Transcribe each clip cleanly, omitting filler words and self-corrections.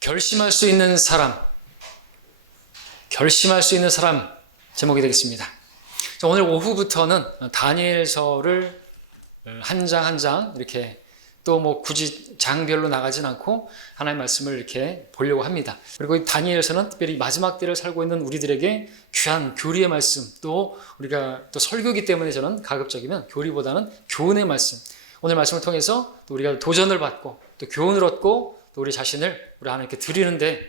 결심할 수 있는 사람, 결심할 수 있는 사람 제목이 되겠습니다. 오늘 오후부터는 다니엘서를 한 장 한 장 이렇게 또 뭐 굳이 장별로 나가진 않고 하나님의 말씀을 이렇게 보려고 합니다. 그리고 이 다니엘서는 특별히 마지막 때를 살고 있는 우리들에게 귀한 교리의 말씀, 또 우리가 또 설교기 때문에 저는 가급적이면 교리보다는 교훈의 말씀, 오늘 말씀을 통해서 또 우리가 도전을 받고 또 교훈을 얻고 또 우리 자신을 우리 하나님께 드리는데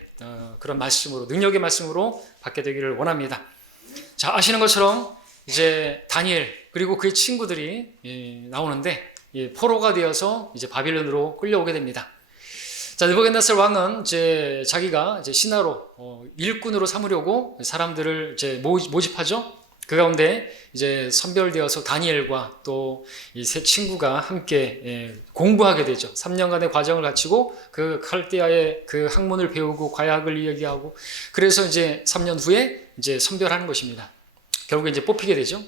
그런 말씀으로, 능력의 말씀으로 받게 되기를 원합니다. 자, 아시는 것처럼 이제 다니엘 그리고 그의 친구들이 나오는데 포로가 되어서 이제 바빌론으로 끌려오게 됩니다. 자, 느부갓네살 왕은 이제 자기가 이제 신하로 일꾼으로 삼으려고 사람들을 이제 모집하죠. 그 가운데 이제 선별되어서 다니엘과 또 이 세 친구가 함께 공부하게 되죠. 3년간의 과정을 마치고 그 칼데아의 그 학문을 배우고 과학을 이야기하고, 그래서 이제 3년 후에 이제 선별하는 것입니다. 결국에 이제 뽑히게 되죠.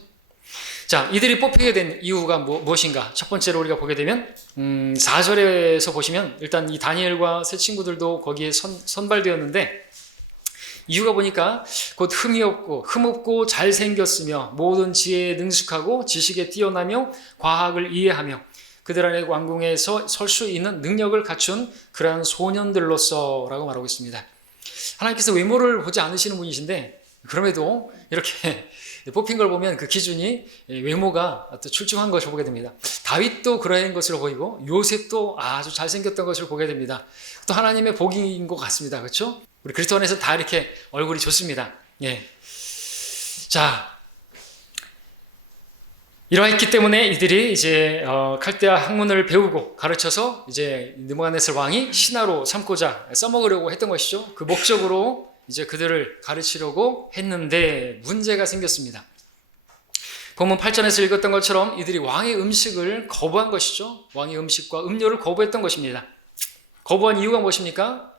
자, 이들이 뽑히게 된 이유가 무엇인가? 첫 번째로 우리가 보게 되면 4절에서 보시면 일단 이 다니엘과 세 친구들도 거기에 선발되었는데, 이유가 보니까 곧 흠없고 잘생겼으며 모든 지혜에 능숙하고 지식에 뛰어나며 과학을 이해하며 그들 안에 왕궁에서 설 수 있는 능력을 갖춘 그러한 소년들로서라고 말하고 있습니다. 하나님께서 외모를 보지 않으시는 분이신데 그럼에도 이렇게 뽑힌 걸 보면 그 기준이 외모가 또 출중한 것을 보게 됩니다. 다윗도 그러한 것을 보이고 요셉도 아주 잘생겼던 것을 보게 됩니다. 또 하나님의 복인 것 같습니다. 그렇죠? 우리 그리스도 안에서 다 이렇게 얼굴이 좋습니다. 예. 자, 이러했기 때문에 이들이 이제 칼데아 학문을 배우고 가르쳐서 이제 느부갓네살 왕이 신하로 삼고자 써먹으려고 했던 것이죠. 그 목적으로 이제 그들을 가르치려고 했는데 문제가 생겼습니다. 본문 8절에서 읽었던 것처럼 이들이 왕의 음식을 거부한 것이죠. 왕의 음식과 음료를 거부했던 것입니다. 거부한 이유가 무엇입니까?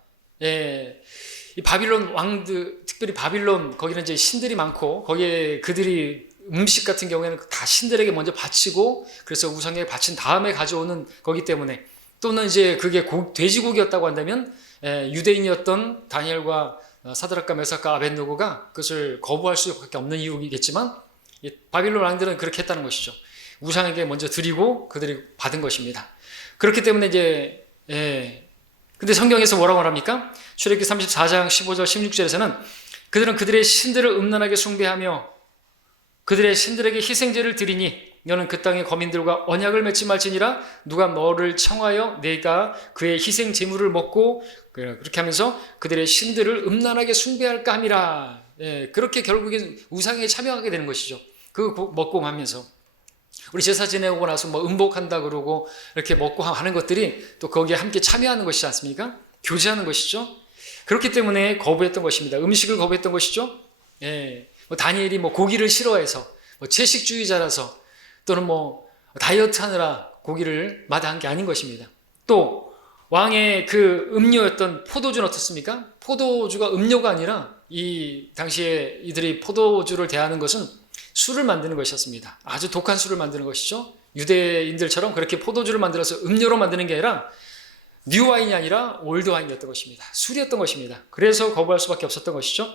이 바빌론 왕들, 특별히 바빌론, 거기는 이제 신들이 많고 거기에 그들이 음식 같은 경우에는 다 신들에게 먼저 바치고 그래서 우상에게 바친 다음에 가져오는 거기 때문에, 또는 이제 그게 돼지고기였다고 한다면 유대인이었던 다니엘과 사드락과 메삭과 아벳느고가 그것을 거부할 수밖에 없는 이유겠지만 바빌론 왕들은 그렇게 했다는 것이죠. 우상에게 먼저 드리고 그들이 받은 것입니다. 그렇기 때문에 이제 근데 성경에서 뭐라고 말합니까? 출애굽기 34장 15절 16절에서는 그들은 그들의 신들을 음란하게 숭배하며 그들의 신들에게 희생제를 드리니 너는 그 땅의 거민들과 언약을 맺지 말지니라. 누가 너를 청하여 내가 그의 희생 제물을 먹고, 그렇게 하면서 그들의 신들을 음란하게 숭배할까 함이라. 그렇게 결국엔 우상에 참여하게 되는 것이죠. 그거 먹고 하면서 우리 제사 지내고 나서 뭐 음복한다 그러고 이렇게 먹고 하는 것들이 또 거기에 함께 참여하는 것이지 않습니까? 교제하는 것이죠. 그렇기 때문에 거부했던 것입니다. 음식을 거부했던 것이죠. 뭐 다니엘이 뭐 고기를 싫어해서 뭐 채식주의자라서 또는 뭐 다이어트 하느라 고기를 마다한 게 아닌 것입니다. 또 왕의 그 음료였던 포도주는 어떻습니까? 포도주가 음료가 아니라 이 당시에 이들이 포도주를 대하는 것은 술을 만드는 것이었습니다. 아주 독한 술을 만드는 것이죠. 유대인들처럼 그렇게 포도주를 만들어서 음료로 만드는 게 아니라 뉴와인이 아니라 올드와인이었던 것입니다. 술이었던 것입니다. 그래서 거부할 수밖에 없었던 것이죠.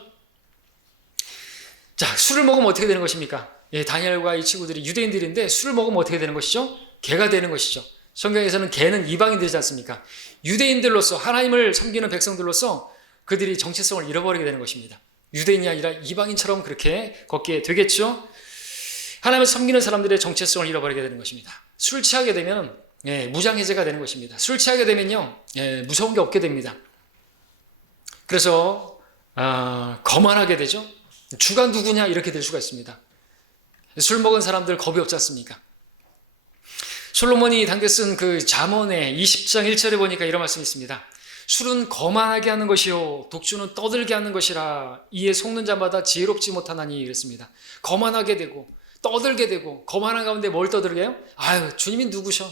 자, 술을 먹으면 어떻게 되는 것입니까? 다니엘과 이 친구들이 유대인들인데 술을 먹으면 어떻게 되는 것이죠? 개가 되는 것이죠. 성경에서는 개는 이방인들이지 않습니까? 유대인들로서, 하나님을 섬기는 백성들로서 그들이 정체성을 잃어버리게 되는 것입니다. 유대인이 아니라 이방인처럼 그렇게 걷게 되겠죠. 하나님을 섬기는 사람들의 정체성을 잃어버리게 되는 것입니다. 술 취하게 되면 무장해제가 되는 것입니다. 술 취하게 되면요 무서운 게 없게 됩니다. 그래서 거만하게 되죠. 주가 누구냐 이렇게 될 수가 있습니다. 술 먹은 사람들 겁이 없지 않습니까? 솔로몬이 당대 쓴 그 잠언의 20장 1절에 보니까 이런 말씀이 있습니다. 술은 거만하게 하는 것이요 독주는 떠들게 하는 것이라. 이에 속는 자마다 지혜롭지 못하나니 그랬습니다. 거만하게 되고 떠들게 되고, 거만한 가운데 뭘 떠들게 해요? 아유, 주님이 누구셔?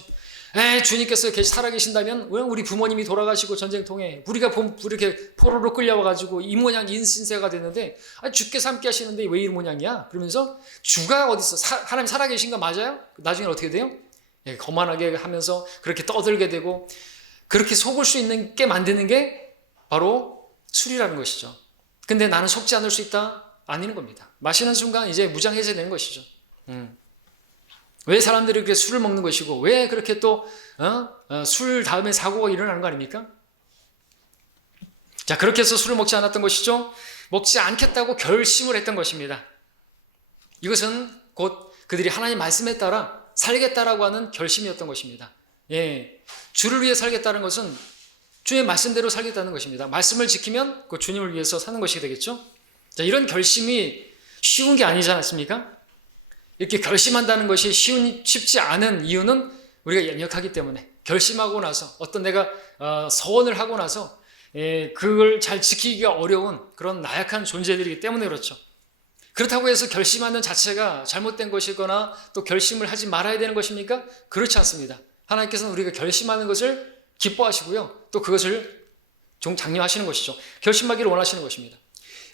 주님께서 살아계신다면 왜 우리 부모님이 돌아가시고 전쟁통에 우리가 이렇게 포로로 끌려와가지고 이 모양 인신세가 됐는데 주께서 함께 하시는데 왜 이 모양이야? 그러면서 주가 어디 있어? 하나님 살아계신 거 맞아요? 나중에 어떻게 돼요? 거만하게 하면서 그렇게 떠들게 되고, 그렇게 속을 수 있는 게 만드는 게 바로 술이라는 것이죠. 근데 나는 속지 않을 수 있다? 아니는 겁니다. 마시는 순간 이제 무장해제되는 것이죠. 왜 사람들이 그렇게 술을 먹는 것이고 왜 그렇게 또 술 다음에 사고가 일어나는 거 아닙니까? 자, 그렇게 해서 술을 먹지 않았던 것이죠. 먹지 않겠다고 결심을 했던 것입니다. 이것은 곧 그들이 하나님 말씀에 따라 살겠다라고 하는 결심이었던 것입니다. 예, 주를 위해 살겠다는 것은 주의 말씀대로 살겠다는 것입니다. 말씀을 지키면 그 주님을 위해서 사는 것이 되겠죠. 자, 이런 결심이 쉬운 게 아니지 않습니까? 이렇게 결심한다는 것이 쉽지 않은 이유는 우리가 연약하기 때문에 결심하고 나서 어떤 내가 서원을 하고 나서 그걸 잘 지키기가 어려운 그런 나약한 존재들이기 때문에 그렇죠. 그렇다고 해서 결심하는 자체가 잘못된 것이거나 또 결심을 하지 말아야 되는 것입니까? 그렇지 않습니다. 하나님께서는 우리가 결심하는 것을 기뻐하시고요. 또 그것을 장려하시는 것이죠. 결심하기를 원하시는 것입니다.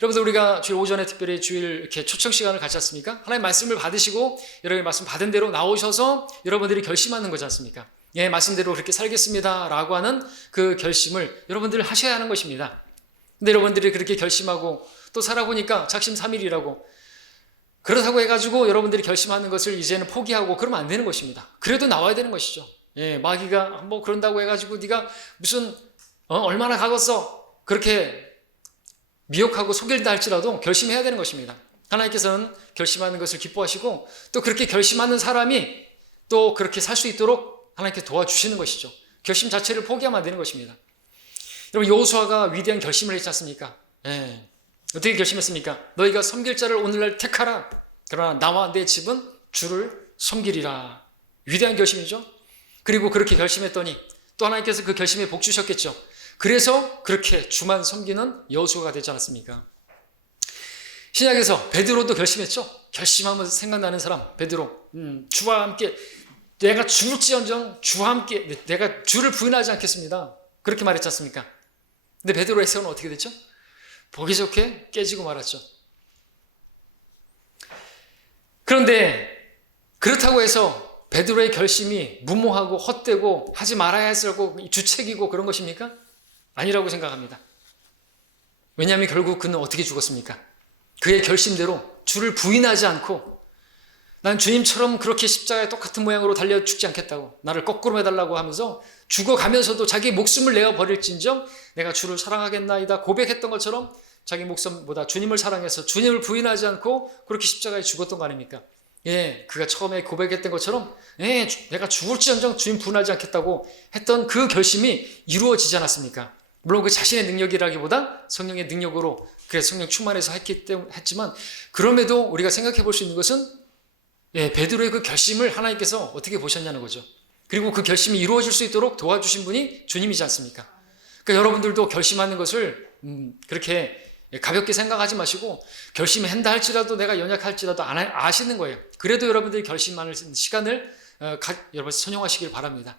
여러분들 우리가 주일 오전에 특별히 주일 이렇게 초청 시간을 가졌습니까? 하나님 말씀을 받으시고 여러분의 말씀 받은 대로 나오셔서 여러분들이 결심하는 거지 않습니까? 예, 말씀대로 그렇게 살겠습니다 라고 하는 그 결심을 여러분들 하셔야 하는 것입니다. 근데 여러분들이 그렇게 결심하고 또 살아보니까 작심삼일이라고 그렇다고 해가지고 여러분들이 결심하는 것을 이제는 포기하고 그러면 안 되는 것입니다. 그래도 나와야 되는 것이죠. 예, 마귀가 뭐 그런다고 해가지고 네가 무슨 얼마나 가겠어 그렇게 미혹하고 속일다 할지라도 결심해야 되는 것입니다. 하나님께서는 결심하는 것을 기뻐하시고 또 그렇게 결심하는 사람이 또 그렇게 살 수 있도록 하나님께 도와주시는 것이죠. 결심 자체를 포기하면 안 되는 것입니다. 여러분 여호수아가 위대한 결심을 했지 않습니까? 예. 어떻게 결심했습니까? 너희가 섬길 자를 오늘날 택하라. 그러나 나와 내 집은 주를 섬기리라. 위대한 결심이죠. 그리고 그렇게 결심했더니 또 하나님께서 그 결심에 복 주셨겠죠. 그래서 그렇게 주만 섬기는 여호수아가 되지 않았습니까? 신약에서 베드로도 결심했죠. 결심하면 생각나는 사람 베드로. 주와 함께 내가 죽을지언정 주와 함께 내가 주를 부인하지 않겠습니다. 그렇게 말했지 않습니까? 근데 베드로의 세원은 어떻게 됐죠? 보기 좋게 깨지고 말았죠. 그런데 그렇다고 해서 베드로의 결심이 무모하고 헛되고 하지 말아야 했고 주책이고 그런 것입니까? 아니라고 생각합니다. 왜냐하면 결국 그는 어떻게 죽었습니까? 그의 결심대로 주를 부인하지 않고 난 주님처럼 그렇게 십자가에 똑같은 모양으로 달려 죽지 않겠다고 나를 거꾸로 매달라고 하면서 죽어가면서도 자기 목숨을 내어버릴진정 내가 주를 사랑하겠나이다 고백했던 것처럼 자기 목숨보다 주님을 사랑해서 주님을 부인하지 않고 그렇게 십자가에 죽었던 거 아닙니까? 예, 그가 처음에 고백했던 것처럼 예, 내가 죽을지언정 주님 부인하지 않겠다고 했던 그 결심이 이루어지지 않았습니까? 물론 그 자신의 능력이라기보다 성령의 능력으로 그래서 성령 충만해서 했지만 그럼에도 우리가 생각해 볼 수 있는 것은 예, 베드로의 그 결심을 하나님께서 어떻게 보셨냐는 거죠. 그리고 그 결심이 이루어질 수 있도록 도와주신 분이 주님이지 않습니까? 그러니까 여러분들도 결심하는 것을 그렇게 가볍게 생각하지 마시고 결심한다 할지라도 내가 연약할지라도 아시는 거예요. 그래도 여러분들이 결심하는 시간을 여러분 선용하시길 바랍니다.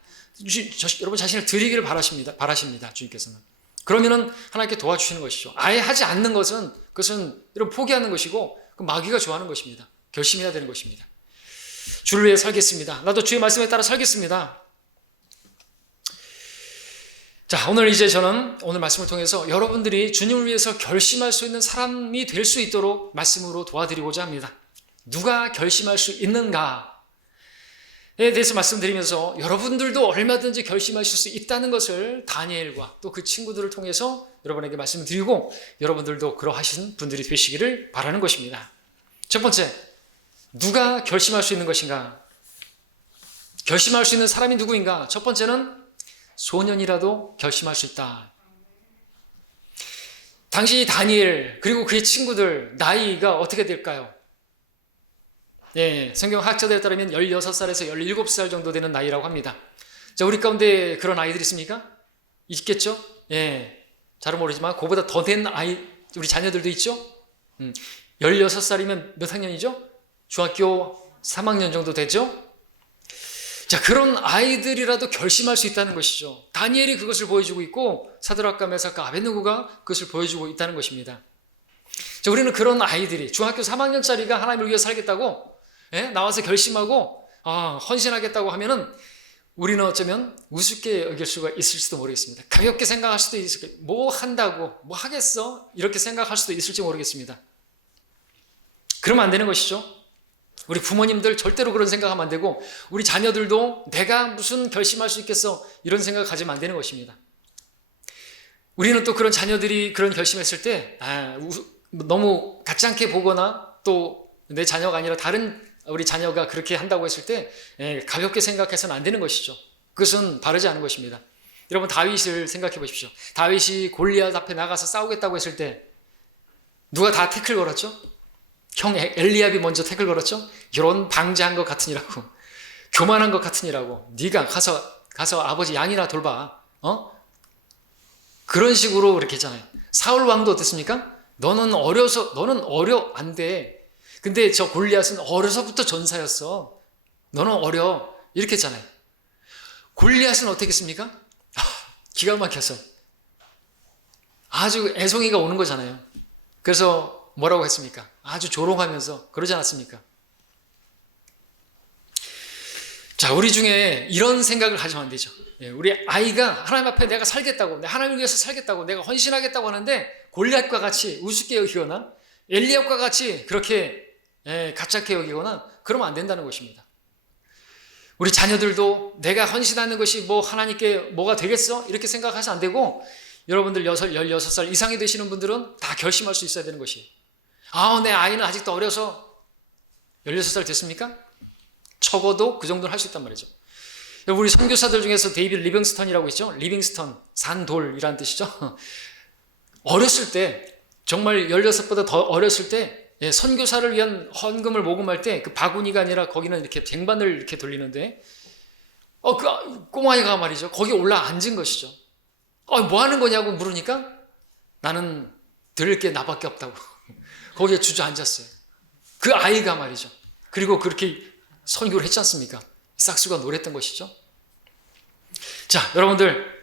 여러분 자신을 드리기를 바라십니다. 주님께서는. 그러면은 하나님께 도와주시는 것이죠. 아예 하지 않는 것은 그것은 여러분 포기하는 것이고 그 마귀가 좋아하는 것입니다. 결심해야 되는 것입니다. 주를 위해 살겠습니다. 나도 주의 말씀에 따라 살겠습니다. 자, 오늘 이제 저는 오늘 말씀을 통해서 여러분들이 주님을 위해서 결심할 수 있는 사람이 될 수 있도록 말씀으로 도와드리고자 합니다. 누가 결심할 수 있는가에 대해서 말씀드리면서 여러분들도 얼마든지 결심하실 수 있다는 것을 다니엘과 또 그 친구들을 통해서 여러분에게 말씀드리고 여러분들도 그러하신 분들이 되시기를 바라는 것입니다. 첫 번째, 누가 결심할 수 있는 것인가? 결심할 수 있는 사람이 누구인가? 첫 번째는 소년이라도 결심할 수 있다. 당시 다니엘 그리고 그의 친구들 나이가 어떻게 될까요? 예, 성경 학자들에 따르면 16살에서 17살 정도 되는 나이라고 합니다. 자, 우리 가운데 그런 아이들 있습니까? 있겠죠? 예, 잘은 모르지만 그보다 더 된 아이 우리 자녀들도 있죠? 16살이면 몇 학년이죠? 중학교 3학년 정도 되죠? 자, 그런 아이들이라도 결심할 수 있다는 것이죠. 다니엘이 그것을 보여주고 있고 사드락과 메삭과 아벳느고가 그것을 보여주고 있다는 것입니다. 자, 우리는 그런 아이들이 중학교 3학년짜리가 하나님을 위해 살겠다고 나와서 결심하고 헌신하겠다고 하면은 우리는 어쩌면 우습게 여길 수가 있을지도 모르겠습니다. 가볍게 생각할 수도 있을 거예요. 뭐 한다고, 뭐 하겠어? 이렇게 생각할 수도 있을지 모르겠습니다. 그러면 안 되는 것이죠. 우리 부모님들 절대로 그런 생각하면 안 되고, 우리 자녀들도 내가 무슨 결심할 수 있겠어? 이런 생각 가지면 안 되는 것입니다. 우리는 또 그런 자녀들이 그런 결심했을 때 너무 가짜않게 보거나 또 내 자녀가 아니라 다른 우리 자녀가 그렇게 한다고 했을 때 가볍게 생각해서는 안 되는 것이죠. 그것은 바르지 않은 것입니다. 여러분, 다윗을 생각해 보십시오. 다윗이 골리앗 앞에 나가서 싸우겠다고 했을 때 누가 다 태클 걸었죠? 형 엘리압이 먼저 태클 걸었죠? 이런 방자한 것 같으니라고, 교만한 것 같으니라고, 네가 가서 아버지 양이나 돌봐. 그런 식으로 이렇게 했잖아요. 사울 왕도 어땠습니까? 너는 안 돼. 근데 저 골리앗은 어려서부터 전사였어. 너는 어려. 이렇게 했잖아요. 골리앗은 어떻게 했습니까? 기가 막혀서 아주 애송이가 오는 거잖아요. 그래서 뭐라고 했습니까? 아주 조롱하면서 그러지 않았습니까? 자, 우리 중에 이런 생각을 가지면 안 되죠. 우리 아이가 하나님 앞에 내가 살겠다고, 하나님을 위해서 살겠다고, 내가 헌신하겠다고 하는데 골리앗과 같이 우습게 여기거나 엘리압과 같이 그렇게 가짜게 여기거나 그러면 안 된다는 것입니다. 우리 자녀들도 내가 헌신하는 것이 뭐 하나님께 뭐가 되겠어? 이렇게 생각해서 안 되고, 여러분들 16살 이상이 되시는 분들은 다 결심할 수 있어야 되는 것이에요. 내 아이는 아직도 어려서 16살 됐습니까? 적어도 그 정도는 할 수 있단 말이죠. 우리 선교사들 중에서 데이비드 리빙스턴이라고 있죠. 리빙스턴, 산돌이라는 뜻이죠. 어렸을 때, 정말 16보다 더 어렸을 때 선교사를 위한 헌금을 모금할 때 그 바구니가 아니라 거기는 이렇게 쟁반을 이렇게 돌리는데 그 꼬마이가 말이죠. 거기 올라 앉은 것이죠. 뭐 하는 거냐고 물으니까 나는 들을 게 나밖에 없다고 거기에 주저앉았어요. 그 아이가 말이죠. 그리고 그렇게 선교를 했지 않습니까? 싹수가 노랬던 것이죠. 자, 여러분들,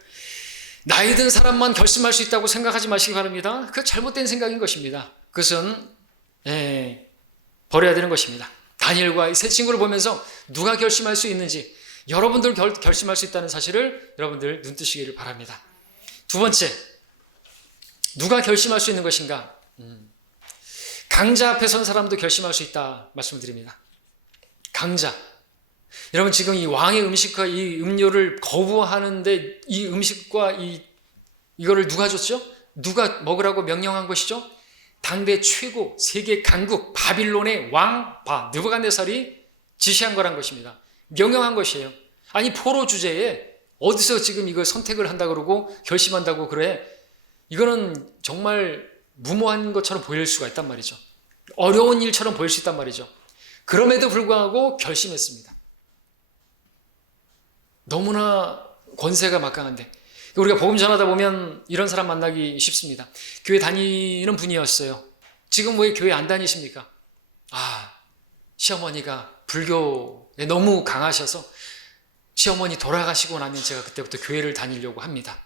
나이 든 사람만 결심할 수 있다고 생각하지 마시기 바랍니다. 그건 잘못된 생각인 것입니다. 그것은 버려야 되는 것입니다. 다니엘과 이 세 친구를 보면서 누가 결심할 수 있는지, 여러분들 결심할 수 있다는 사실을 여러분들 눈뜨시기를 바랍니다. 두 번째, 누가 결심할 수 있는 것인가? 강자 앞에 선 사람도 결심할 수 있다 말씀을 드립니다. 강자. 여러분, 지금 이 왕의 음식과 이 음료를 거부하는데 이 음식과 이거를 누가 줬죠? 누가 먹으라고 명령한 것이죠? 당대 최고 세계 강국 바빌론의 왕 느부갓네살이 지시한 거란 것입니다. 명령한 것이에요. 아니, 포로 주제에 어디서 지금 이걸 선택을 한다 그러고 결심한다고 그래? 이거는 정말 무모한 것처럼 보일 수가 있단 말이죠. 어려운 일처럼 보일 수 있단 말이죠. 그럼에도 불구하고 결심했습니다. 너무나 권세가 막강한데, 우리가 복음 전하다 보면 이런 사람 만나기 쉽습니다. 교회 다니는 분이었어요. 지금 왜 교회 안 다니십니까? 시어머니가 불교에 너무 강하셔서 시어머니 돌아가시고 나면 제가 그때부터 교회를 다니려고 합니다.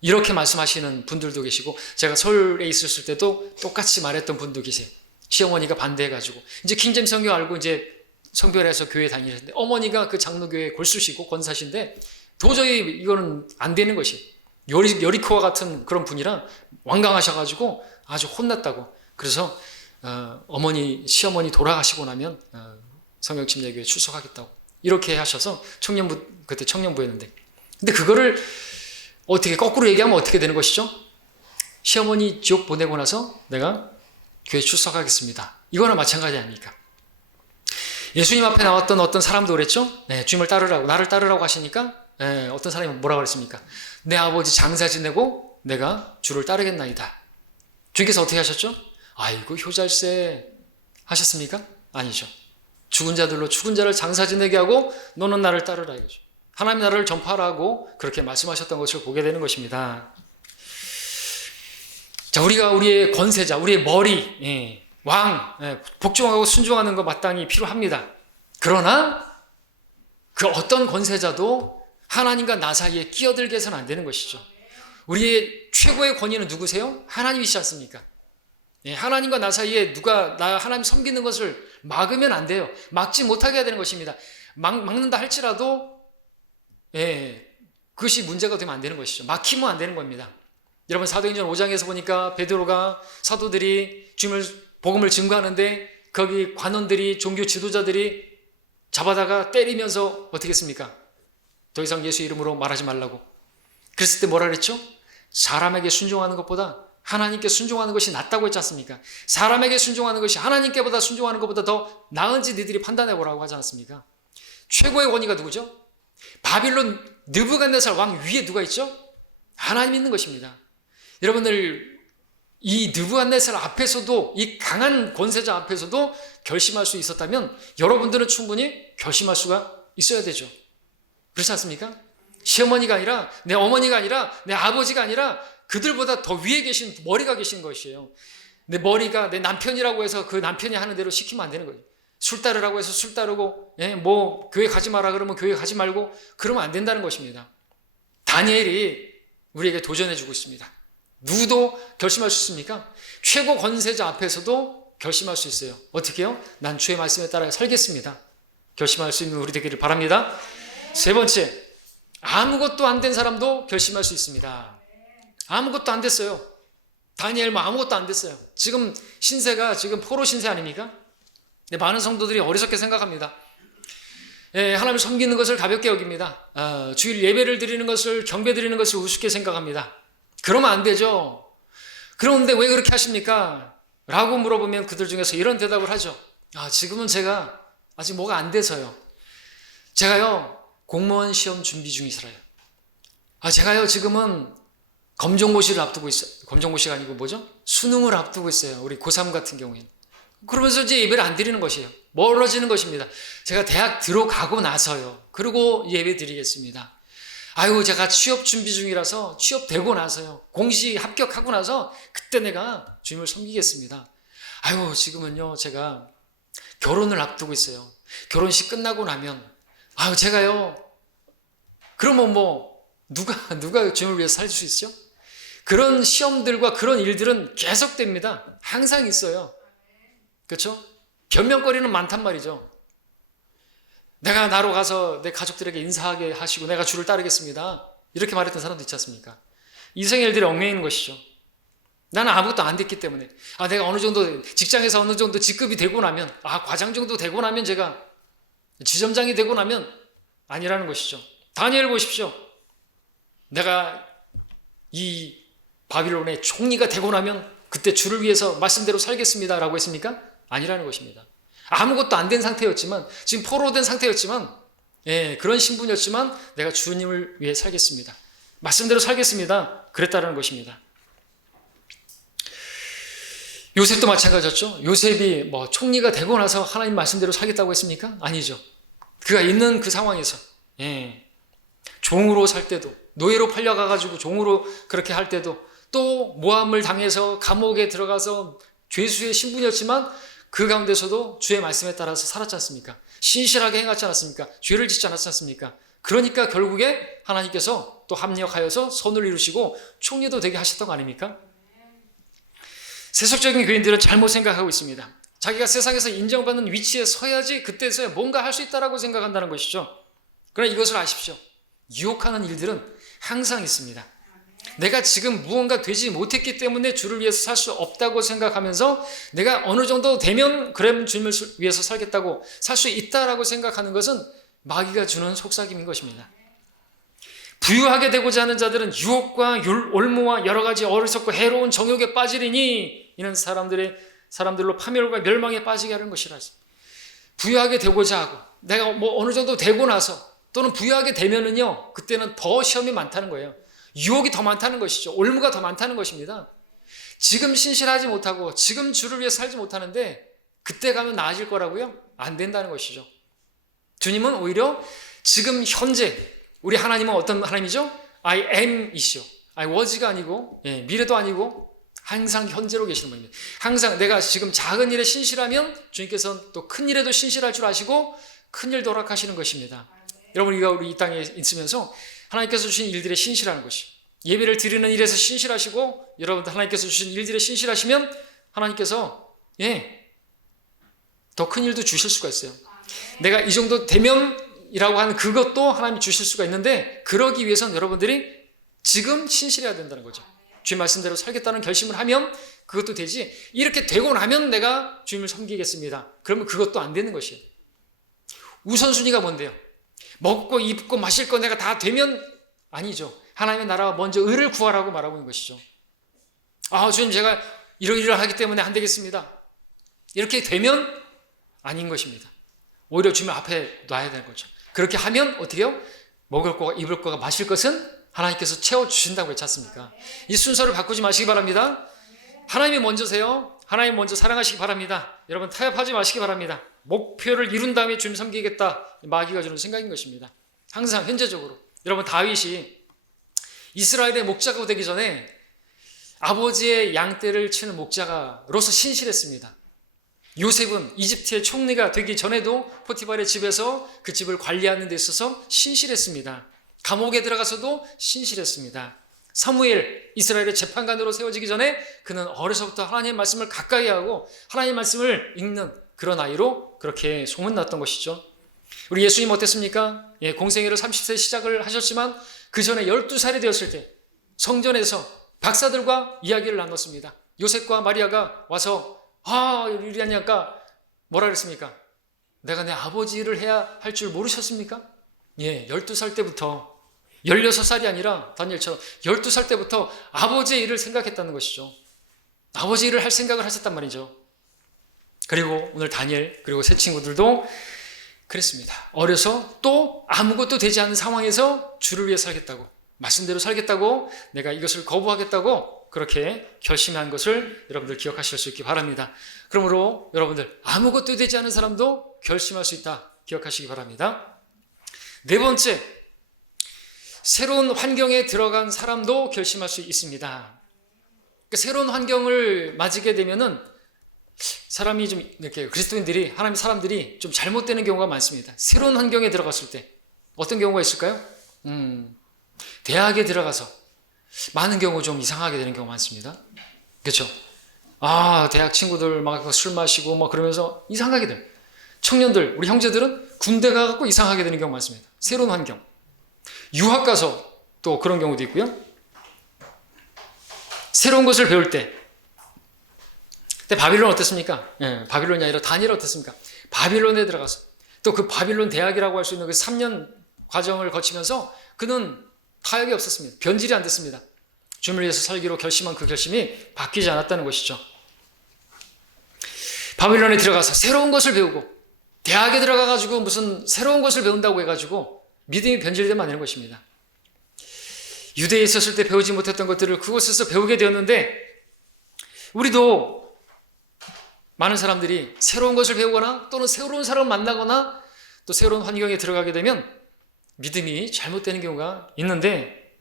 이렇게 말씀하시는 분들도 계시고, 제가 서울에 있었을 때도 똑같이 말했던 분도 계세요. 시어머니가 반대해가지고 이제 킹잼 성교 알고 이제 성별해서 교회 다니는데, 어머니가 그 장로교회 골수시고 권사신데 도저히 이거는 안 되는 것이, 여리코와 같은 그런 분이라 완강하셔가지고 아주 혼났다고. 그래서 시어머니 돌아가시고 나면 성경침례교회 출석하겠다고 이렇게 하셔서 그때 청년부였는데, 근데 그거를 어떻게 거꾸로 얘기하면 어떻게 되는 것이죠? 시어머니 지옥 보내고 나서 내가 교회 출석하겠습니다. 이거나 마찬가지 아닙니까? 예수님 앞에 나왔던 어떤 사람도 그랬죠? 주님을 따르라고, 나를 따르라고 하시니까 어떤 사람이 뭐라고 그랬습니까? 내 아버지 장사 지내고 내가 주를 따르겠나이다. 주님께서 어떻게 하셨죠? 아이고 효잘세 하셨습니까? 아니죠. 죽은 자들로 죽은 자를 장사 지내게 하고 너는 나를 따르라 이거죠. 하나님 나라를 전파하라고 그렇게 말씀하셨던 것을 보게 되는 것입니다. 자, 우리가 우리의 권세자, 우리의 머리, 왕, 복종하고 순종하는 것 마땅히 필요합니다. 그러나 그 어떤 권세자도 하나님과 나 사이에 끼어들게 해서는 안 되는 것이죠. 우리의 최고의 권위는 누구세요? 하나님이시지 않습니까? 하나님과 나 사이에 누가 하나님 섬기는 것을 막으면 안 돼요. 막지 못하게 해야 되는 것입니다. 막는다 할지라도 예, 그것이 문제가 되면 안 되는 것이죠. 막히면 안 되는 겁니다. 여러분 사도행전 5장에서 보니까 베드로가 사도들이 주님을 복음을 증거하는데 거기 관원들이 종교 지도자들이 잡아다가 때리면서 어떻게 했습니까? 더 이상 예수 이름으로 말하지 말라고. 그랬을 때 뭐라 그랬죠? 사람에게 순종하는 것보다 하나님께 순종하는 것이 낫다고 했지 않습니까? 사람에게 순종하는 것이 하나님께보다 순종하는 것보다 더 나은지 너희들이 판단해 보라고 하지 않았습니까? 최고의 권위가 누구죠? 바빌론 느부갓네살 왕 위에 누가 있죠? 하나님 있는 것입니다. 여러분들 이 느부갓네살 앞에서도, 이 강한 권세자 앞에서도 결심할 수 있었다면 여러분들은 충분히 결심할 수가 있어야 되죠. 그렇지 않습니까? 시어머니가 아니라, 내 어머니가 아니라, 내 아버지가 아니라 그들보다 더 위에 계신 머리가 계신 것이에요. 내 머리가 내 남편이라고 해서 그 남편이 하는 대로 시키면 안 되는 거예요. 술 따르라고 해서 술 따르고, 뭐 교회 가지 마라 그러면 교회 가지 말고 그러면 안 된다는 것입니다. 다니엘이 우리에게 도전해 주고 있습니다. 누구도 결심할 수 있습니까? 최고 권세자 앞에서도 결심할 수 있어요. 어떻게 해요? 난 주의 말씀에 따라 살겠습니다. 결심할 수 있는 우리 되기를 바랍니다. 세 번째, 아무것도 안 된 사람도 결심할 수 있습니다. 아무것도 안 됐어요. 다니엘 뭐 아무것도 안 됐어요. 지금 신세가 지금 포로 신세 아닙니까? 많은 성도들이 어리석게 생각합니다. 하나님을 섬기는 것을 가볍게 여깁니다. 주일 예배를 드리는 것을, 경배 드리는 것을 우습게 생각합니다. 그러면 안 되죠. 그런데 왜 그렇게 하십니까? 라고 물어보면 그들 중에서 이런 대답을 하죠. 지금은 제가 아직 뭐가 안 돼서요. 제가요 공무원 시험 준비 중이시라요. 제가요 지금은 검정고시를 앞두고 있어요. 검정고시가 아니고 뭐죠? 수능을 앞두고 있어요. 우리 고3 같은 경우에는. 그러면서 이제 예배를 안 드리는 것이에요. 멀어지는 것입니다. 제가 대학 들어가고 나서요. 그리고 예배 드리겠습니다. 제가 취업 준비 중이라서 취업되고 나서요. 공시 합격하고 나서 그때 내가 주님을 섬기겠습니다. 지금은요 제가 결혼을 앞두고 있어요. 결혼식 끝나고 나면 제가요 그러면 뭐 누가 주님을 위해서 살 수 있죠? 그런 시험들과 그런 일들은 계속됩니다. 항상 있어요. 그렇죠? 변명거리는 많단 말이죠. 내가 나로 가서 내 가족들에게 인사하게 하시고 내가 주를 따르겠습니다. 이렇게 말했던 사람도 있지 않습니까? 이생의 일들이 얽매이는 것이죠. 나는 아무것도 안 됐기 때문에 내가 어느 정도 직장에서 어느 정도 직급이 되고 나면 과장 정도 되고 나면 제가 지점장이 되고 나면 아니라는 것이죠. 다니엘 보십시오. 내가 이 바빌론의 총리가 되고 나면 그때 주를 위해서 말씀대로 살겠습니다 라고 했습니까? 아니라는 것입니다. 아무것도 안 된 상태였지만, 지금 포로된 상태였지만, 그런 신분이었지만 내가 주님을 위해 살겠습니다. 말씀대로 살겠습니다. 그랬다는 것입니다. 요셉도 마찬가지였죠. 요셉이 뭐 총리가 되고 나서 하나님 말씀대로 살겠다고 했습니까? 아니죠. 그가 있는 그 상황에서 종으로 살 때도, 노예로 팔려가가지고 종으로 그렇게 할 때도, 또 모함을 당해서 감옥에 들어가서 죄수의 신분이었지만 그 가운데서도 주의 말씀에 따라서 살았지 않습니까? 신실하게 행하지 않았습니까? 죄를 짓지 않았지 않습니까? 그러니까 결국에 하나님께서 또 합력하여서 선을 이루시고 총리도 되게 하셨던 거 아닙니까? 세속적인 교인들은 잘못 생각하고 있습니다. 자기가 세상에서 인정받는 위치에 서야지 그때서야 뭔가 할 수 있다고 생각한다는 것이죠. 그러나 이것을 아십시오. 유혹하는 일들은 항상 있습니다. 내가 지금 무언가 되지 못했기 때문에 주를 위해서 살 수 없다고 생각하면서 내가 어느 정도 되면 그럼 주님을 위해서 살겠다고 살 수 있다라고 생각하는 것은 마귀가 주는 속삭임인 것입니다. 부유하게 되고자 하는 자들은 유혹과 올무와 여러 가지 어리석고 해로운 정욕에 빠지리니 이는 사람들로 파멸과 멸망에 빠지게 하는 것이라. 부유하게 되고자 하고 내가 뭐 어느 정도 되고 나서 또는 부유하게 되면은요 그때는 더 시험이 많다는 거예요. 유혹이 더 많다는 것이죠. 올무가 더 많다는 것입니다. 지금 신실하지 못하고 지금 주를 위해 살지 못하는데 그때 가면 나아질 거라고요? 안 된다는 것이죠. 주님은 오히려 지금 현재, 우리 하나님은 어떤 하나님이죠? I am 이시오. I was가 아니고 미래도 아니고 항상 현재로 계시는 분입니다. 항상 내가 지금 작은 일에 신실하면 주님께서는 또 큰 일에도 신실할 줄 아시고 큰 일도 허락하시는 것입니다. 여러분, 우리 이 땅에 있으면서 하나님께서 주신 일들에 신실하는 것이, 예배를 드리는 일에서 신실하시고 여러분들 하나님께서 주신 일들에 신실하시면 하나님께서 더 큰 일도 주실 수가 있어요. 내가 이 정도 되면 생명이라고 하는 그것도 하나님이 주실 수가 있는데, 그러기 위해서는 여러분들이 지금 신실해야 된다는 거죠. 주님 말씀대로 살겠다는 결심을 하면 그것도 되지, 이렇게 되고 나면 내가 주님을 섬기겠습니다, 그러면 그것도 안 되는 것이에요. 우선순위가 뭔데요? 먹고 입고 마실 거 내가 다 되면 아니죠. 하나님의 나라와 먼저 의를 구하라고 말하고 있는 것이죠. 주님 제가 이러이러하기 때문에 안 되겠습니다, 이렇게 되면 아닌 것입니다. 오히려 주님 앞에 놔야 되는 거죠. 그렇게 하면 어떻게 해요? 먹을 거가 입을 거가 마실 것은 하나님께서 채워주신다고 했지 않습니까? 이 순서를 바꾸지 마시기 바랍니다. 하나님이 먼저세요. 하나님 먼저 사랑하시기 바랍니다. 여러분 타협하지 마시기 바랍니다. 목표를 이룬 다음에 주님 섬기겠다, 마귀가 주는 생각인 것입니다. 항상 현재적으로 여러분, 다윗이 이스라엘의 목자가 되기 전에 아버지의 양떼를 치는 목자로서 신실했습니다. 요셉은 이집트의 총리가 되기 전에도 포티발의 집에서 그 집을 관리하는 데 있어서 신실했습니다. 감옥에 들어가서도 신실했습니다. 사무엘, 이스라엘의 재판관으로 세워지기 전에 그는 어려서부터 하나님의 말씀을 가까이 하고 하나님의 말씀을 읽는 그런 아이로 그렇게 소문났던 것이죠. 우리 예수님 어땠습니까? 공생애를 30세 시작을 하셨지만 그 전에 12살이 되었을 때 성전에서 박사들과 이야기를 나눴습니다. 요셉과 마리아가 와서 이리 하니까 뭐라 그랬습니까? 내가 내 아버지 일을 해야 할 줄 모르셨습니까? 12살 때부터, 16살이 아니라 다니엘처럼 12살 때부터 아버지의 일을 생각했다는 것이죠. 아버지 일을 할 생각을 하셨단 말이죠. 그리고 오늘 다니엘 그리고 새 친구들도 그랬습니다. 어려서 또 아무것도 되지 않는 상황에서 주를 위해 살겠다고, 말씀대로 살겠다고, 내가 이것을 거부하겠다고 그렇게 결심한 것을 여러분들 기억하실 수 있기 바랍니다. 그러므로 여러분들 아무것도 되지 않은 사람도 결심할 수 있다 기억하시기 바랍니다. 네 번째, 새로운 환경에 들어간 사람도 결심할 수 있습니다. 새로운 환경을 맞이게 되면은 사람이 좀 이렇게 그리스도인들이, 하나님 사람들이 좀 잘못되는 경우가 많습니다. 새로운 환경에 들어갔을 때 어떤 경우가 있을까요? 대학에 들어가서 많은 경우 좀 이상하게 되는 경우가 많습니다. 그렇죠? 대학 친구들 막 술 마시고 막 그러면서 이상하게 돼요. 청년들, 우리 형제들은 군대 가갖고 이상하게 되는 경우가 많습니다. 새로운 환경. 유학 가서 또 그런 경우도 있고요. 새로운 것을 배울 때. 근데 바빌론 어땠습니까? 바빌론이 아니라 다니엘 어땠습니까? 바빌론에 들어가서 또 그 바빌론 대학이라고 할 수 있는 그 3년 과정을 거치면서 그는 타협이 없었습니다. 변질이 안 됐습니다. 주님을 위해서 살기로 결심한 그 결심이 바뀌지 않았다는 것이죠. 바빌론에 들어가서 새로운 것을 배우고, 대학에 들어가가지고 무슨 새로운 것을 배운다고 해가지고 믿음이 변질되면 안 되는 것입니다. 유대에 있었을 때 배우지 못했던 것들을 그곳에서 배우게 되었는데, 우리도 많은 사람들이 새로운 것을 배우거나 또는 새로운 사람을 만나거나 또 새로운 환경에 들어가게 되면 믿음이 잘못되는 경우가 있는데,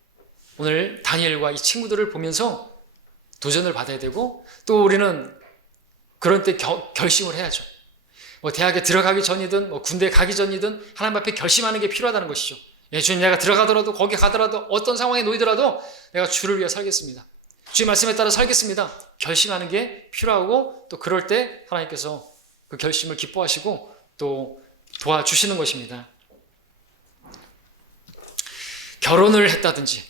오늘 다니엘과 이 친구들을 보면서 도전을 받아야 되고, 또 우리는 그런 때 결심을 해야죠. 대학에 들어가기 전이든 군대 가기 전이든 하나님 앞에 결심하는 게 필요하다는 것이죠. 주님, 내가 들어가더라도, 거기 가더라도, 어떤 상황에 놓이더라도 내가 주를 위해 살겠습니다, 주의 말씀에 따라 살겠습니다, 결심하는 게 필요하고, 또 그럴 때 하나님께서 그 결심을 기뻐하시고 또 도와주시는 것입니다. 결혼을 했다든지,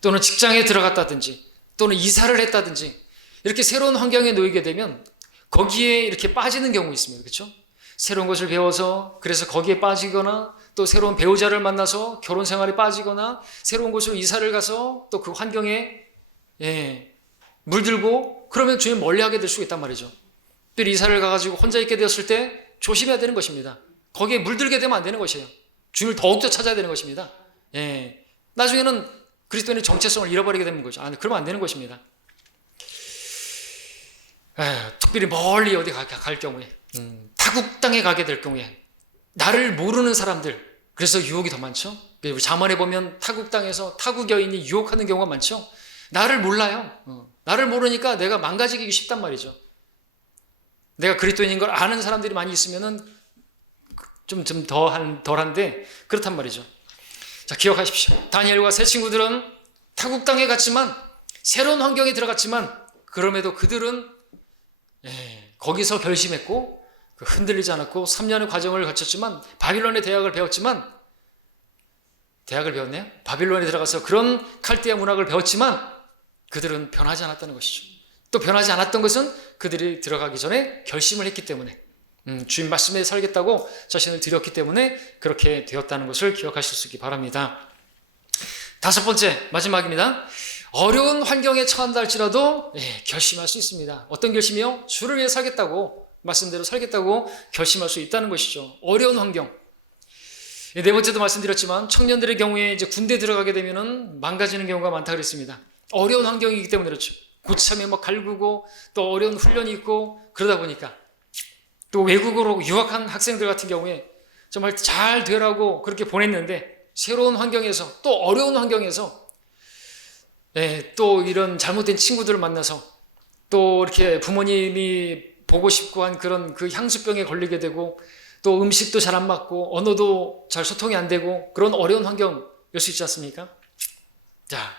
또는 직장에 들어갔다든지, 또는 이사를 했다든지, 이렇게 새로운 환경에 놓이게 되면 거기에 이렇게 빠지는 경우 있습니다. 그렇죠? 새로운 것을 배워서 그래서 거기에 빠지거나, 또 새로운 배우자를 만나서 결혼 생활에 빠지거나, 새로운 곳으로 이사를 가서 또 그 환경에 물들고, 그러면 주님 멀리하게 될 수가 있단 말이죠. 또 이사를 가가지고 혼자 있게 되었을 때 조심해야 되는 것입니다. 거기에 물들게 되면 안 되는 것이에요. 주님을 더욱더 찾아야 되는 것입니다. 나중에는 그리스도인의 정체성을 잃어버리게 되는 거죠. 그러면 안 되는 것입니다. 특별히 멀리 어디 갈 경우에, 타국 땅에 가게 될 경우에 나를 모르는 사람들, 그래서 유혹이 더 많죠. 잠언에 보면 타국 땅에서 타국 여인이 유혹하는 경우가 많죠. 나를 몰라요. 나를 모르니까 내가 망가지기 쉽단 말이죠. 내가 그리스도인인 걸 아는 사람들이 많이 있으면은 좀 덜한데 그렇단 말이죠. 자, 기억하십시오. 다니엘과 새 친구들은 타국 땅에 갔지만, 새로운 환경에 들어갔지만, 그럼에도 그들은 거기서 결심했고, 흔들리지 않았고 3년의 과정을 거쳤지만 바빌론의 대학을 배웠지만 대학을 배웠네요. 바빌론에 들어가서 그런 칼데아 문학을 배웠지만 그들은 변하지 않았다는 것이죠. 또 변하지 않았던 것은 그들이 들어가기 전에 결심을 했기 때문에 주님 말씀에 살겠다고 자신을 드렸기 때문에 그렇게 되었다는 것을 기억하실 수 있기 바랍니다. 다섯 번째 마지막입니다. 어려운 환경에 처한다 할지라도 결심할 수 있습니다. 어떤 결심이요? 주를 위해 살겠다고 말씀대로 살겠다고 결심할 수 있다는 것이죠. 어려운 환경. 네 번째도 말씀드렸지만 청년들의 경우에 이제 군대 들어가게 되면은 망가지는 경우가 많다 그랬습니다. 어려운 환경이기 때문에 그렇죠. 고참에 막 갈구고 또 어려운 훈련이 있고 그러다 보니까 또 외국으로 유학한 학생들 같은 경우에 정말 잘 되라고 그렇게 보냈는데 새로운 환경에서 또 어려운 환경에서 또 이런 잘못된 친구들을 만나서 또 이렇게 부모님이 보고 싶고 한 그런 그 향수병에 걸리게 되고 또 음식도 잘 안 맞고 언어도 잘 소통이 안 되고 그런 어려운 환경일 수 있지 않습니까? 자,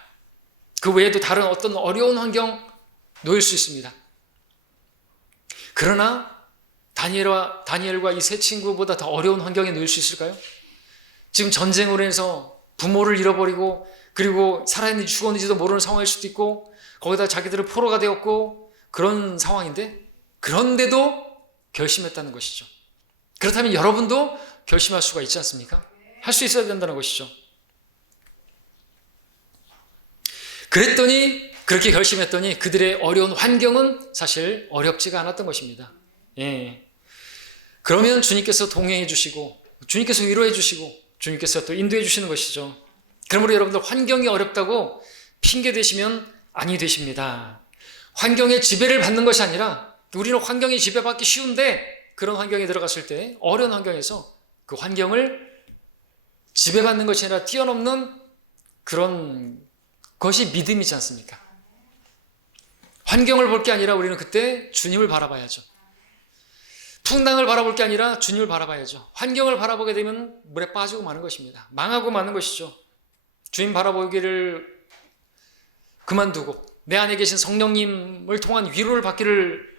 그 외에도 다른 어떤 어려운 환경 놓일 수 있습니다. 그러나 다니엘과 이 세 친구보다 더 어려운 환경에 놓일 수 있을까요? 지금 전쟁으로 해서 부모를 잃어버리고 그리고 살아있는지 죽었는지도 모르는 상황일 수도 있고 거기다 자기들은 포로가 되었고 그런 상황인데 그런데도 결심했다는 것이죠. 그렇다면 여러분도 결심할 수가 있지 않습니까? 할 수 있어야 된다는 것이죠. 그렇게 결심했더니 그들의 어려운 환경은 사실 어렵지가 않았던 것입니다. 그러면 주님께서 동행해 주시고 주님께서 위로해 주시고 주님께서 또 인도해 주시는 것이죠. 그러므로 여러분들 환경이 어렵다고 핑계 대시면 아니 되십니다. 환경의 지배를 받는 것이 아니라 우리는 환경에 지배받기 쉬운데 그런 환경에 들어갔을 때 어려운 환경에서 그 환경을 지배받는 것이 아니라 뛰어넘는 그런 것이 믿음이지 않습니까? 환경을 볼 게 아니라 우리는 그때 주님을 바라봐야죠. 풍랑을 바라볼 게 아니라 주님을 바라봐야죠. 환경을 바라보게 되면 물에 빠지고 마는 것입니다. 망하고 마는 것이죠. 주님 바라보기를 그만두고 내 안에 계신 성령님을 통한 위로를 받기를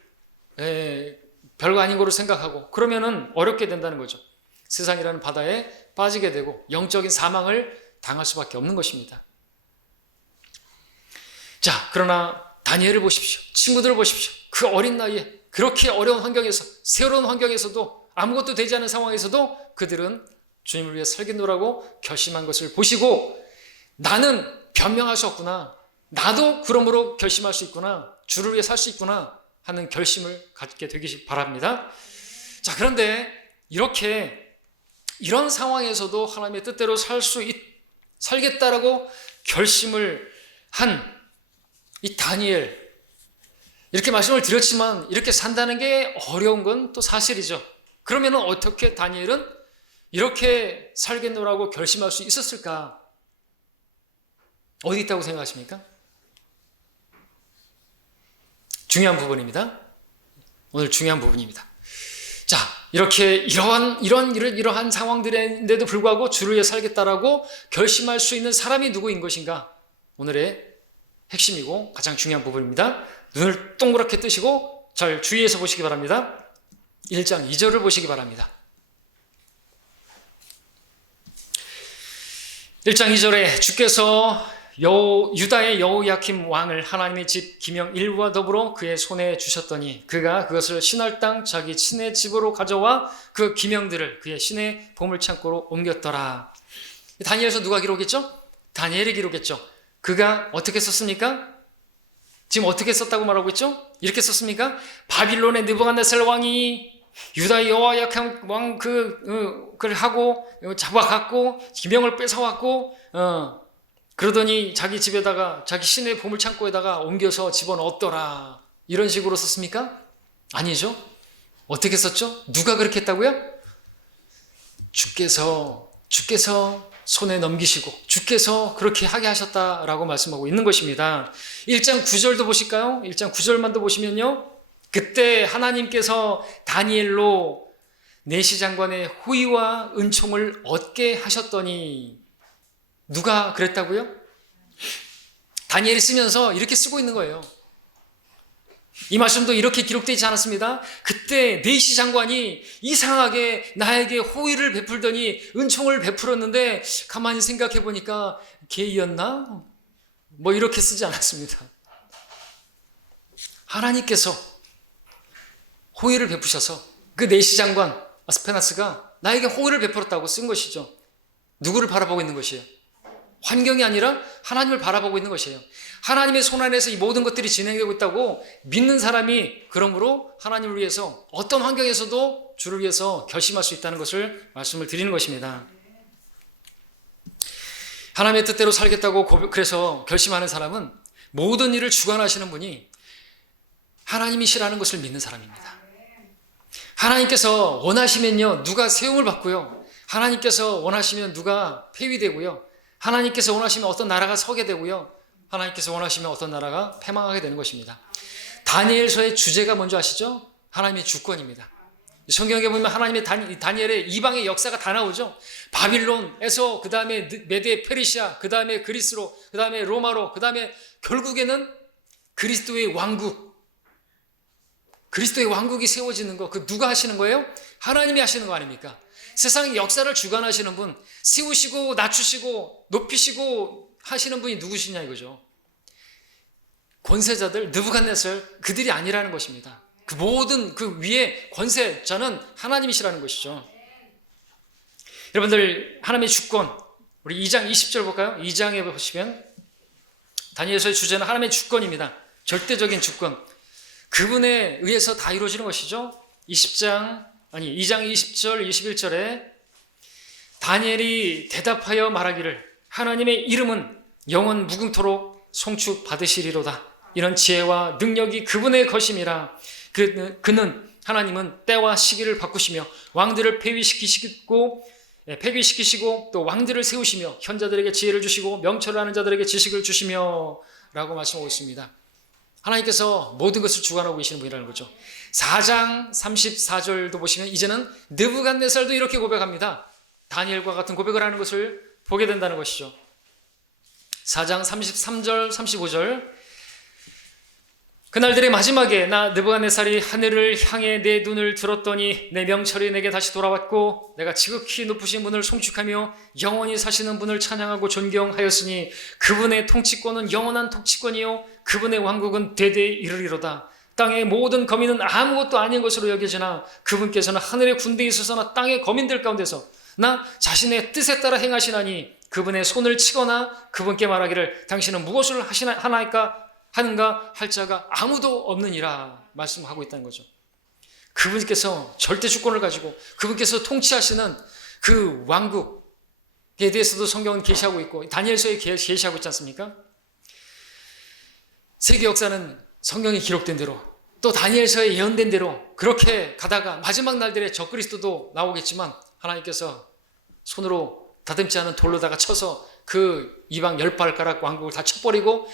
별거 아닌 거로 생각하고 그러면은 어렵게 된다는 거죠. 세상이라는 바다에 빠지게 되고 영적인 사망을 당할 수밖에 없는 것입니다. 자, 그러나 다니엘을 보십시오. 친구들을 보십시오. 그 어린 나이에 그렇게 어려운 환경에서 새로운 환경에서도 아무것도 되지 않은 상황에서도 그들은 주님을 위해 살겠노라고 결심한 것을 보시고 나는 변명할 수 없구나. 나도 그러므로 결심할 수 있구나. 주를 위해 살 수 있구나 하는 결심을 갖게 되기 바랍니다. 자, 그런데 이런 상황에서도 하나님의 뜻대로 살겠다라고 결심을 한 이 다니엘, 이렇게 말씀을 드렸지만 이렇게 산다는 게 어려운 건 또 사실이죠. 그러면 어떻게 다니엘은 이렇게 살겠노라고 결심할 수 있었을까? 어디 있다고 생각하십니까? 중요한 부분입니다. 오늘 중요한 부분입니다. 자, 이러한 상황들인데도 불구하고 주를 위해 살겠다라고 결심할 수 있는 사람이 누구인 것인가? 오늘의 핵심이고 가장 중요한 부분입니다. 눈을 동그랗게 뜨시고 잘 주의해서 보시기 바랍니다. 1장 2절을 보시기 바랍니다. 1장 2절에 주께서 유다의 여호야킴 왕을 하나님의 집 기명 1부와 더불어 그의 손에 주셨더니 그가 그것을 신할 땅 자기 친의 집으로 가져와 그 기명들을 그의 신의 보물창고로 옮겼더라. 다니엘에서 누가 기록했죠? 다니엘이 기록했죠. 그가 어떻게 썼습니까? 지금 어떻게 썼다고 말하고 있죠? 이렇게 썼습니까? 바빌론의 느부갓네살 왕이 유다의 여호야킴 왕 그걸 하고 잡아갔고 기명을 뺏어왔고 그러더니 자기 집에다가 자기 신의 보물창고에다가 옮겨서 집어넣었더라. 이런 식으로 썼습니까? 아니죠. 어떻게 썼죠? 누가 그렇게 했다고요? 주께서 손에 넘기시고 주께서 그렇게 하게 하셨다라고 말씀하고 있는 것입니다. 1장 9절도 보실까요? 1장 9절만도 보시면요. 그때 하나님께서 다니엘로 내시장관의 호의와 은총을 얻게 하셨더니 누가 그랬다고요? 다니엘이 쓰면서 이렇게 쓰고 있는 거예요. 이 말씀도 이렇게 기록되지 않았습니다. 그때 네시 장관이 이상하게 나에게 호의를 베풀더니 은총을 베풀었는데 가만히 생각해 보니까 개이였나? 뭐 이렇게 쓰지 않았습니다. 하나님께서 호의를 베푸셔서 그 네시 장관 아스페나스가 나에게 호의를 베풀었다고 쓴 것이죠. 누구를 바라보고 있는 것이에요? 환경이 아니라 하나님을 바라보고 있는 것이에요. 하나님의 손 안에서 이 모든 것들이 진행되고 있다고 믿는 사람이 그러므로 하나님을 위해서 어떤 환경에서도 주를 위해서 결심할 수 있다는 것을 말씀을 드리는 것입니다. 하나님의 뜻대로 살겠다고 그래서 결심하는 사람은 모든 일을 주관하시는 분이 하나님이시라는 것을 믿는 사람입니다. 하나님께서 원하시면요, 누가 세움을 받고요. 하나님께서 원하시면 누가 폐위되고요. 하나님께서 원하시면 어떤 나라가 서게 되고요. 하나님께서 원하시면 어떤 나라가 패망하게 되는 것입니다. 다니엘서의 주제가 뭔지 아시죠? 하나님의 주권입니다. 성경에 보면 하나님의 다니엘의 이방의 역사가 다 나오죠. 바빌론에서 그 다음에 메데 페르시아, 그 다음에 그리스로, 그 다음에 로마로, 그 다음에 결국에는 그리스도의 왕국, 그리스도의 왕국이 세워지는 거, 그 누가 하시는 거예요? 하나님이 하시는 거 아닙니까? 세상의 역사를 주관하시는 분, 세우시고 낮추시고 높이시고 하시는 분이 누구시냐 이거죠. 권세자들, 느부갓네살 그들이 아니라는 것입니다. 그 모든 그 위에 권세자는 하나님이시라는 것이죠. 여러분들 하나님의 주권, 우리 2장 20절 볼까요? 2장에 보시면 다니엘서의 주제는 하나님의 주권입니다. 절대적인 주권. 그분에 의해서 다 이루어지는 것이죠. 2장 20절 21절에 다니엘이 대답하여 말하기를 하나님의 이름은 영원 무궁토록 송축 받으시리로다. 이런 지혜와 능력이 그분의 것임이라. 하나님은 때와 시기를 바꾸시며 왕들을 폐위시키시고 또 왕들을 세우시며 현자들에게 지혜를 주시고 명철을 아는 자들에게 지식을 주시며 라고 말씀하고 있습니다. 하나님께서 모든 것을 주관하고 계시는 분이라는 거죠. 4장 34절도 보시면 이제는 느부갓네살도 이렇게 고백합니다. 다니엘과 같은 고백을 하는 것을 보게 된다는 것이죠. 4장 33절 35절 그날들의 마지막에 나 느부갓네살이 하늘을 향해 내 눈을 들었더니 내 명철이 내게 다시 돌아왔고 내가 지극히 높으신 분을 송축하며 영원히 사시는 분을 찬양하고 존경하였으니 그분의 통치권은 영원한 통치권이요 그분의 왕국은 대대에 이르리로다. 땅의 모든 거민은 아무것도 아닌 것으로 여겨지나 그분께서는 하늘의 군대에 있어서나 땅의 거민들 가운데서 나 자신의 뜻에 따라 행하시나니 그분의 손을 치거나 그분께 말하기를 당신은 무엇을 하는가 할 자가 아무도 없느니라 말씀하고 있다는 거죠. 그분께서 절대 주권을 가지고 그분께서 통치하시는 그 왕국에 대해서도 성경은 계시하고 있고 다니엘서에 계시하고 있지 않습니까? 세계 역사는 성경에 기록된 대로 또 다니엘서에 예언된 대로 그렇게 가다가 마지막 날들에 적그리스도도 나오겠지만 하나님께서 손으로 다듬지 않은 돌로다가 쳐서 그 이방 10발가락 왕국을 다 쳐버리고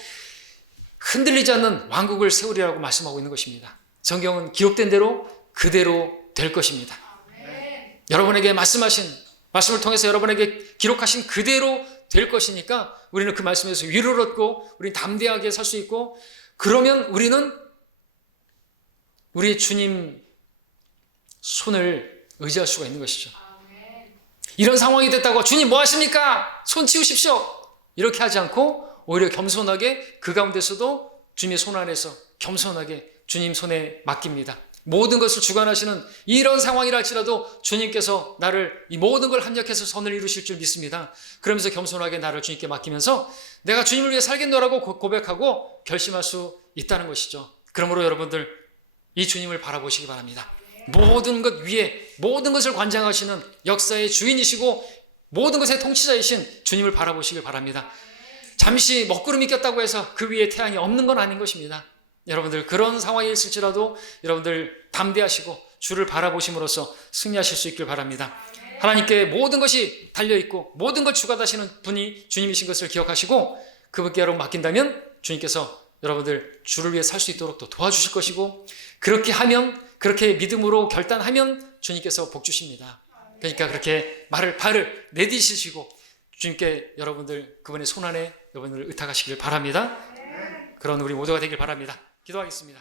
흔들리지 않는 왕국을 세우리라고 말씀하고 있는 것입니다. 성경은 기록된 대로 그대로 될 것입니다. 여러분에게 말씀을 통해서 여러분에게 기록하신 그대로 될 것이니까 우리는 그 말씀에서 위로를 얻고 우리는 담대하게 설 수 있고 그러면 우리는 우리 주님 손을 의지할 수가 있는 것이죠. 이런 상황이 됐다고 주님 뭐 하십니까? 손 치우십시오. 이렇게 하지 않고 오히려 겸손하게 그 가운데서도 주님의 손 안에서 겸손하게 주님 손에 맡깁니다. 모든 것을 주관하시는 이런 상황이라 할지라도 주님께서 나를 이 모든 걸 합력해서 선을 이루실 줄 믿습니다. 그러면서 겸손하게 나를 주님께 맡기면서 내가 주님을 위해 살겠노라고 고백하고 결심할 수 있다는 것이죠. 그러므로 여러분들 이 주님을 바라보시기 바랍니다. 모든 것 위에 모든 것을 관장하시는 역사의 주인이시고 모든 것의 통치자이신 주님을 바라보시길 바랍니다. 잠시 먹구름이 꼈다고 해서 그 위에 태양이 없는 건 아닌 것입니다. 여러분들 그런 상황이 있을지라도 여러분들 담대하시고 주를 바라보심으로써 승리하실 수 있길 바랍니다. 하나님께 모든 것이 달려있고 모든 걸 주관하시는 분이 주님이신 것을 기억하시고 그분께 여러분 맡긴다면 주님께서 여러분들 주를 위해 살 수 있도록 또 도와주실 것이고 그렇게 하면 그렇게 믿음으로 결단하면 주님께서 복 주십니다. 그러니까 그렇게 발을 내디시시고 주님께 여러분들 그분의 손 안에 여러분을 의탁하시길 바랍니다. 그런 우리 모두가 되길 바랍니다. 기도하겠습니다.